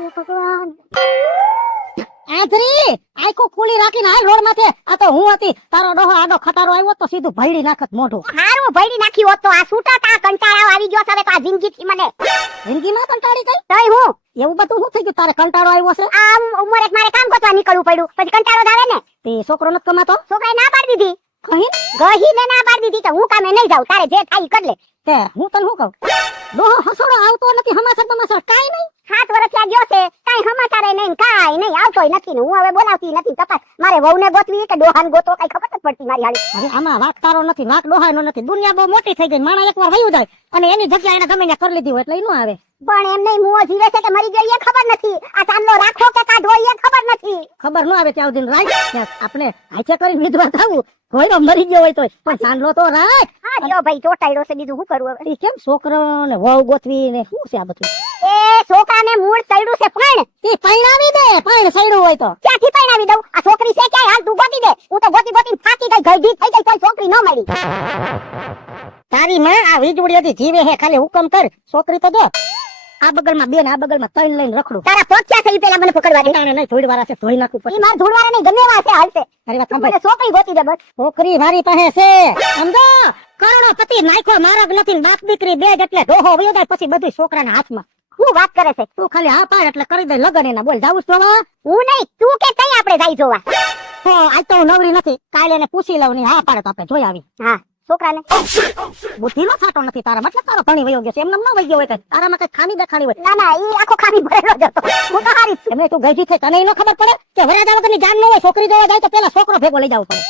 ભગવાન આધરી આખો ખુલી રાખીને હાલ રોડ માથે. આ તો હું હતી, તારો ડોહો આડો ખટારો આવ્યો તો સીધું ભયડી નાખત મોઢું. હારું ભયડી નાખી હોત તો આ સૂટાતા કંટાળાવ આવી ગયો છે હવે તો આ જિંદગીથી મને. જિંદગીમાં કંટાળી ગઈ? તઈ હું એવું બધું શું થઈ ગયું તારે કંટાળો આવ્યો છે? આમ ઉંમરે મારે કામ ગોતવા નીકળવું પડ્યું, પછી કંટાળો જ આવે ને. તે છોકરો નથી કમાતો? છોકરાએ ના પાડી દીધી. કહી ગહીને ના પાડી દીધી તો હું કામે નહીં જાઉં, તારે જે થાય ઈ કર લે. તે હું તને શું કહું, ડોહો હસોડો આવતો નથી, હમાસર બમાસર કાઈ નહીં. 7 વર્ષ થયા ગયો છે, કાઈ સમાચાર નહીં, કાઈ નહીં, આવતોય નથી ને હું હવે બોલાવતી નથી. તપાસ મારે વહુને ગોતવી કે ડોહાને ગોતો કઈ ખબર જ પડતી મારી હાળી. હવે આમાં વાક તારો નથી, વાક ડોહાનો નથી. દુનિયા બહુ મોટી થઈ ગઈ, માણસ એકવાર વયું જાય અને એની જગ્યા એને ગમે ત્યાં કરી લીધી હોય એટલે ઈ નો આવે. પણ એમ નહીં, મુઓ જીવે છે કે મરી ગઈ એ ખબર નથી, આ ચાંદલો રાખો કે કાઢવો એ ખબર નથી. ખબર ન આવે ત્યાં સુધી રાખ. આપણે હાચે કરીને વિધવા થાવું, કોઈનો મરી ગયો હોય તો પણ ચાંદલો તો રાખ. હા જો ભાઈ ચોટાડ્યો છે, બીજું શું કરવું હવે. ઈ કેમ છોકરો ને વહુ ગોતવી ને શું છે આ બધું? એ છોકરાને મૂળ સડ્યું છે પણ ઈ પૈણાવી દે, પૈણ સડ્યું હોય તો. ક્યાંથી પરણાવી દઉં? આ છોકરી છે ક્યાંય? હાલ તું ગોતી દે. હું તો ગોતી ગોતીને થાકી ગઈ, ગઈઢી થઈ ગઈ, કોઈ છોકરી ન મળી. તારી માં આ વીજળી હતી જીવે હે, ખાલી હુકમ કર. છોકરી તો જો આ બગલમાં 2 ને આ બગલમાં 3 લઈને રખડું. તારા પગ ક્યાં છે ઈ પેલા મને પકડવા દે. તાણે નહીં, થોડી વાર છે ધોઈ નાખું પછી. ઈ માર ધૂળવાળા નહીં, ગમે એવા છે હાલશે. તારી વાત તું સાંભળ, મને છોકરી ગોતી દે બસ. છોકરી મારી પાસે છે સમજો. કરોડોપતિ નાખ્યો મારો જ નથી, બાપ દીકરી બે જ એટલે ડોહો વયો જાય પછી બધું છોકરાના હાથમાં. શું વાત કરે છે? તું ખાલી હા પાડ એટલે કરી દે લગન એના. બોલ જાવું છો? હું નહીં, તું કે તઈ આપણે જાય જોવા. તો આજ તો હું નવરી નથી, કાલે એને પૂછી લઉં ને હા પાડે તો આપણે જોઈ આવી. હા છોકરાને બુદ્ધિનો છાંટો નથી તારા, મતલબ તારો ધણી વયો ગયો છે, એમને ન વઈ ગયો હોય કઈ તારામાં કઈ ખામી દેખાડી હોય. ના ના, ઈ આખો ખામી ભરેલો જ હતો. હું તો હારી જ છું. એમને તું ગઈઢી થઈ, તને ઈ ન ખબર પડે કે વરાજા વગરની જાન ન હોય, છોકરી જોવા જાય તો પેલા છોકરો ભેગો લઈ જવો પડે.